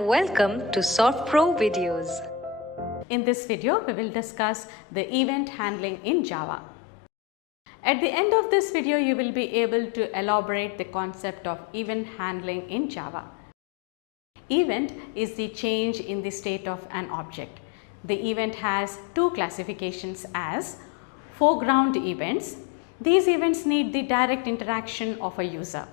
Welcome to SoftPro videos. In this video, we will discuss the event handling in Java. At the end of this video, you will be able to elaborate the concept of event handling in Java. Event is the change in the state of an object. The event has two classifications as foreground events. These events need the direct interaction of a user.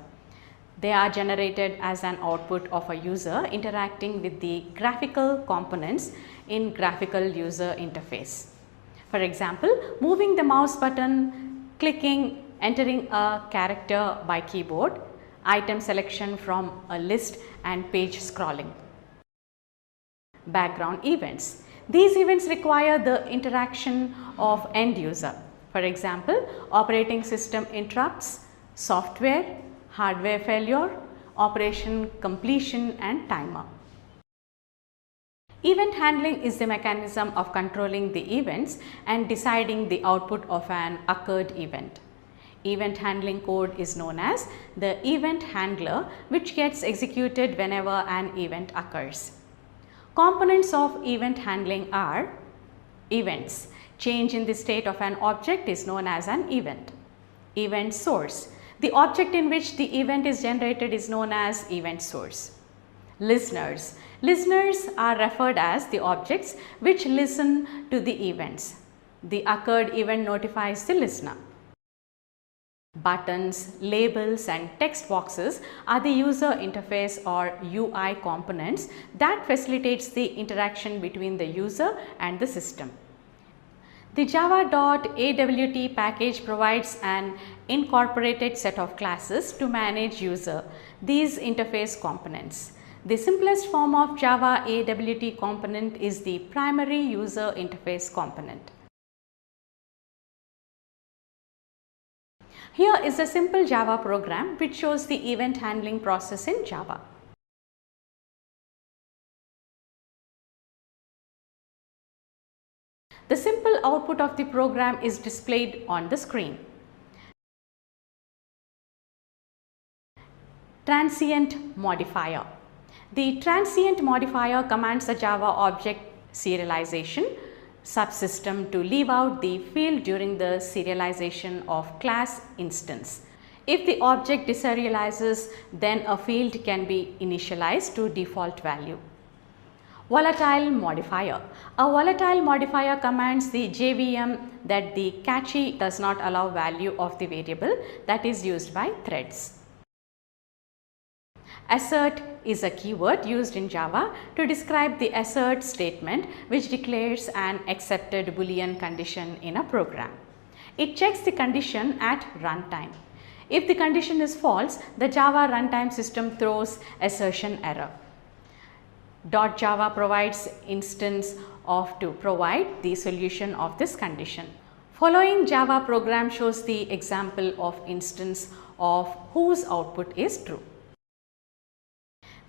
They are generated as an output of a user interacting with the graphical components in graphical user interface. For example, moving the mouse button, clicking, entering a character by keyboard, item selection from a list and page scrolling. Background events. These events require the interaction of end user. For example, operating system interrupts, software, hardware failure, operation completion and timer. Event handling is the mechanism of controlling the events and deciding the output of an occurred event. Event handling code is known as the event handler, which gets executed whenever an event occurs. Components of event handling are events. Change in the state of an object is known as an event. Event source. The object in which the event is generated is known as event source. Listeners. Listeners are referred as the objects which listen to the events. The occurred event notifies the listener. Buttons, labels and text boxes are the user interface or UI components that facilitates the interaction between the user and the system. The java.awt package provides an incorporated set of classes to manage these interface components. The simplest form of Java AWT component is the primary user interface component. Here is a simple Java program which shows the event handling process in Java. The simple output of the program is displayed on the screen. Transient Modifier. The Transient Modifier commands the Java object serialization subsystem to leave out the field during the serialization of class instance. If the object deserializes, then a field can be initialized to default value. Volatile modifier. A volatile modifier commands the JVM that the cache does not allow value of the variable that is used by threads. Assert is a keyword used in Java to describe the assert statement which declares an accepted Boolean condition in a program. It checks the condition at runtime. If the condition is false, the Java runtime system throws assertion error. .java provides instance to provide the solution of this condition. Following Java program shows the example of instance of whose output is true.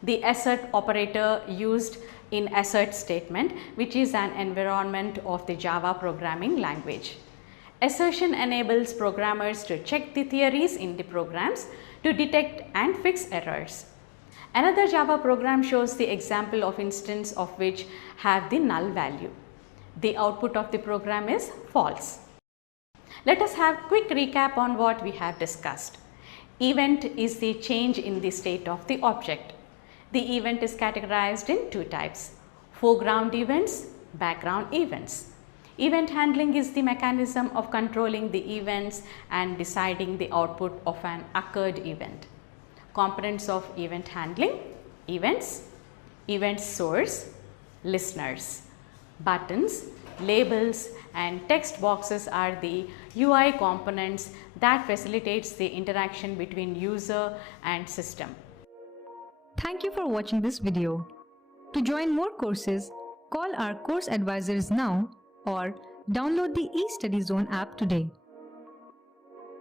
The assert operator used in assert statement, which is an environment of the Java programming language. Assertion enables programmers to check the theories in the programs to detect and fix errors. Another Java program shows the example of instance of which have the null value. The output of the program is false. Let us have quick recap on what we have discussed. Event is the change in the state of the object. The event is categorized in two types: foreground events, background events. Event handling is the mechanism of controlling the events and deciding the output of an occurred event. Components of event handling: events, event source, listeners. Buttons, labels and text boxes are the UI components that facilitates the interaction between user and system. Thank you for watching this video. To join more courses, call our course advisors now or download the eStudy Zone app today.